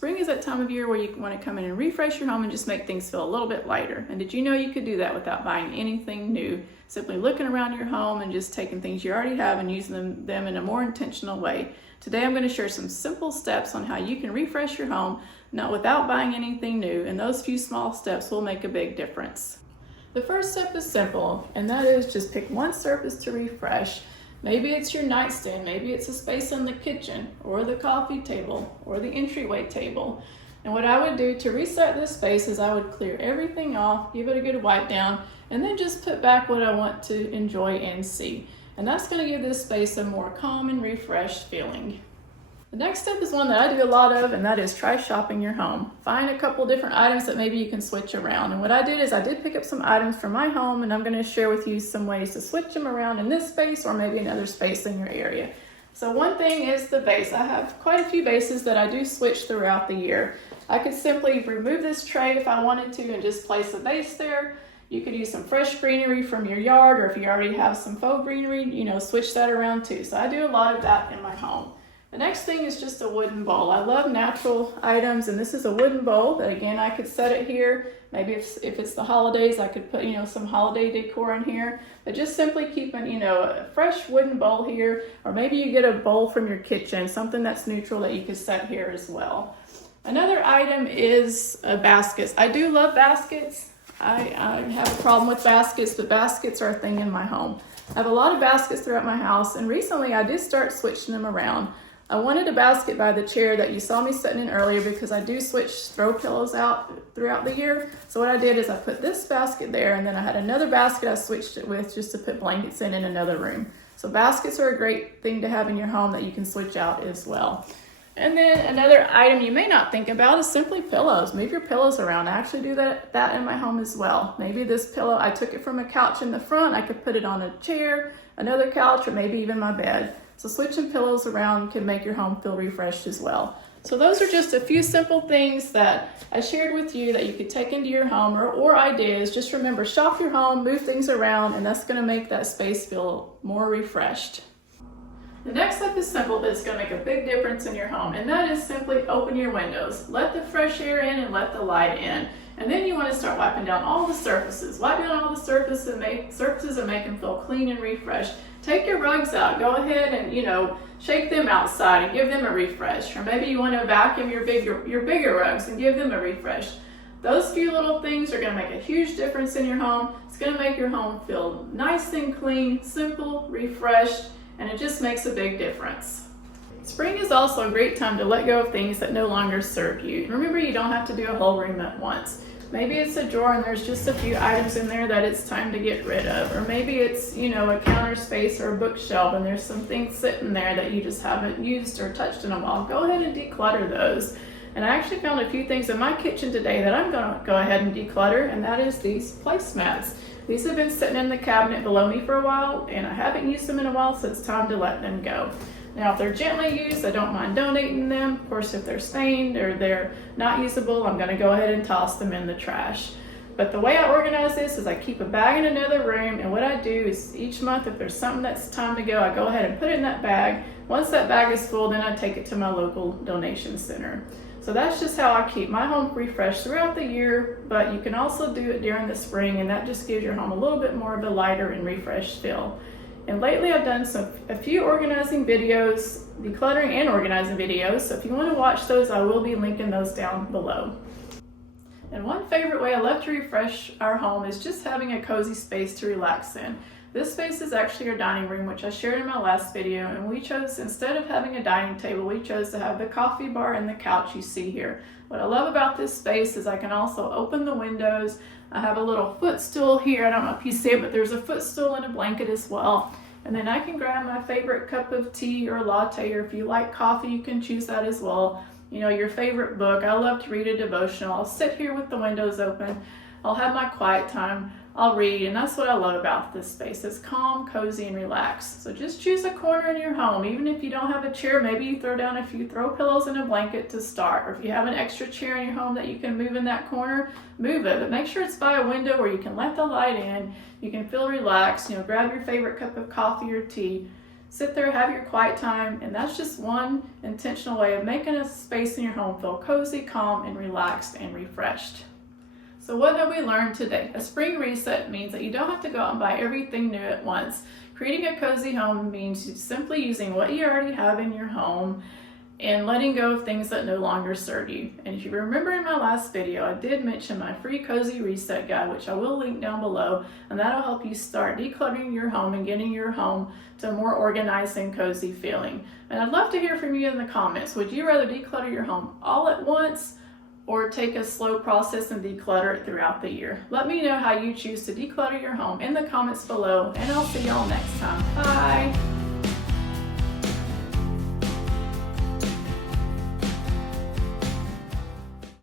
Spring is that time of year where you want to come in and refresh your home and just make things feel a little bit lighter. And did you know you could do that without buying anything new? Simply looking around your home and just taking things you already have and using them in a more intentional way. Today I'm going to share some simple steps on how you can refresh your home without buying anything new, and those few small steps will make a big difference. The first step is simple, and that is just pick one surface to refresh. Maybe it's your nightstand, maybe it's a space in the kitchen, or the coffee table, or the entryway table. And what I would do to reset this space is I would clear everything off, give it a good wipe down, and then just put back what I want to enjoy and see. And that's going to give this space a more calm and refreshed feeling. The next step is one that I do a lot of, and that is try shopping your home. Find a couple different items that maybe you can switch around. And what I did is I did pick up some items from my home, and I'm going to share with you some ways to switch them around in this space or maybe another space in your area. So one thing is the vase. I have quite a few vases that I do switch throughout the year. I could simply remove this tray if I wanted to and just place a vase there. You could use some fresh greenery from your yard, or if you already have some faux greenery, switch that around too. So I do a lot of that in my home. The next thing is just a wooden bowl. I love natural items, and this is a wooden bowl that, again, I could set it here. Maybe if it's the holidays, I could put, some holiday decor in here. But just simply keeping, a fresh wooden bowl here, or maybe you get a bowl from your kitchen, something that's neutral that you could set here as well. Another item is baskets. I do love baskets. I have a problem with baskets, but baskets are a thing in my home. I have a lot of baskets throughout my house, and recently I did start switching them around. I wanted a basket by the chair that you saw me sitting in earlier because I do switch throw pillows out throughout the year. So what I did is I put this basket there, and then I had another basket I switched it with just to put blankets in another room. So baskets are a great thing to have in your home that you can switch out as well. And then another item you may not think about is simply pillows. Move your pillows around. I actually do that in my home as well. Maybe this pillow, I took it from a couch in the front. I could put it on a chair, another couch, or maybe even my bed. So switching pillows around can make your home feel refreshed as well. So those are just a few simple things that I shared with you that you could take into your home or ideas. Just remember, shop your home, move things around, and that's going to make that space feel more refreshed. The next step is simple, but it's going to make a big difference in your home, and that is simply open your windows. Let the fresh air in and let the light in. And then you want to start wiping down all the surfaces. Wipe down all the surfaces and make them feel clean and refreshed. Take your rugs out. Go ahead and, shake them outside and give them a refresh. Or maybe you want to vacuum your bigger rugs and give them a refresh. Those few little things are going to make a huge difference in your home. It's going to make your home feel nice and clean, simple, refreshed, and it just makes a big difference. Spring is also a great time to let go of things that no longer serve you. Remember, you don't have to do a whole room at once. Maybe it's a drawer and there's just a few items in there that it's time to get rid of. Or maybe it's, a counter space or a bookshelf and there's some things sitting there that you just haven't used or touched in a while. Go ahead and declutter those. And I actually found a few things in my kitchen today that I'm going to go ahead and declutter, and that is these placemats. These have been sitting in the cabinet below me for a while, and I haven't used them in a while, so it's time to let them go. Now, if they're gently used, I don't mind donating them. Of course, if they're stained or they're not usable, I'm going to go ahead and toss them in the trash. But the way I organize this is I keep a bag in another room, and what I do is each month, if there's something that's time to go, I go ahead and put it in that bag. Once that bag is full, then I take it to my local donation center. So that's just how I keep my home refreshed throughout the year, but you can also do it during the spring, and that just gives your home a little bit more of a lighter and refreshed feel. And lately I've done a few organizing videos, decluttering and organizing videos, so if you want to watch those, I will be linking those down below. And one favorite way I love to refresh our home is just having a cozy space to relax in. This space is actually our dining room, which I shared in my last video, and we chose, instead of having a dining table, we chose to have the coffee bar and the couch you see here. What I love about this space is I can also open the windows. I have a little footstool here. I don't know if you see it, but there's a footstool and a blanket as well. And then I can grab my favorite cup of tea or latte, or if you like coffee, you can choose that as well. Your favorite book. I love to read a devotional. I'll sit here with the windows open. I'll have my quiet time. I'll read, and that's what I love about this space. It's calm, cozy, and relaxed. So just choose a corner in your home. Even if you don't have a chair, maybe you throw down a few throw pillows and a blanket to start. Or if you have an extra chair in your home that you can move in that corner, move it. But make sure it's by a window where you can let the light in. You can feel relaxed. Grab your favorite cup of coffee or tea. sit there, have your quiet time, and that's just one intentional way of making a space in your home feel cozy, calm, and relaxed and refreshed. So what have we learned today? A spring reset means that you don't have to go out and buy everything new at once. Creating a cozy home means simply using what you already have in your home and letting go of things that no longer serve you. And if you remember in my last video, I did mention my free cozy reset guide, which I will link down below, and that'll help you start decluttering your home and getting your home to a more organized and cozy feeling. And I'd love to hear from you in the comments. Would you rather declutter your home all at once or take a slow process and declutter it throughout the year? Let me know how you choose to declutter your home in the comments below, and I'll see y'all next time. Bye!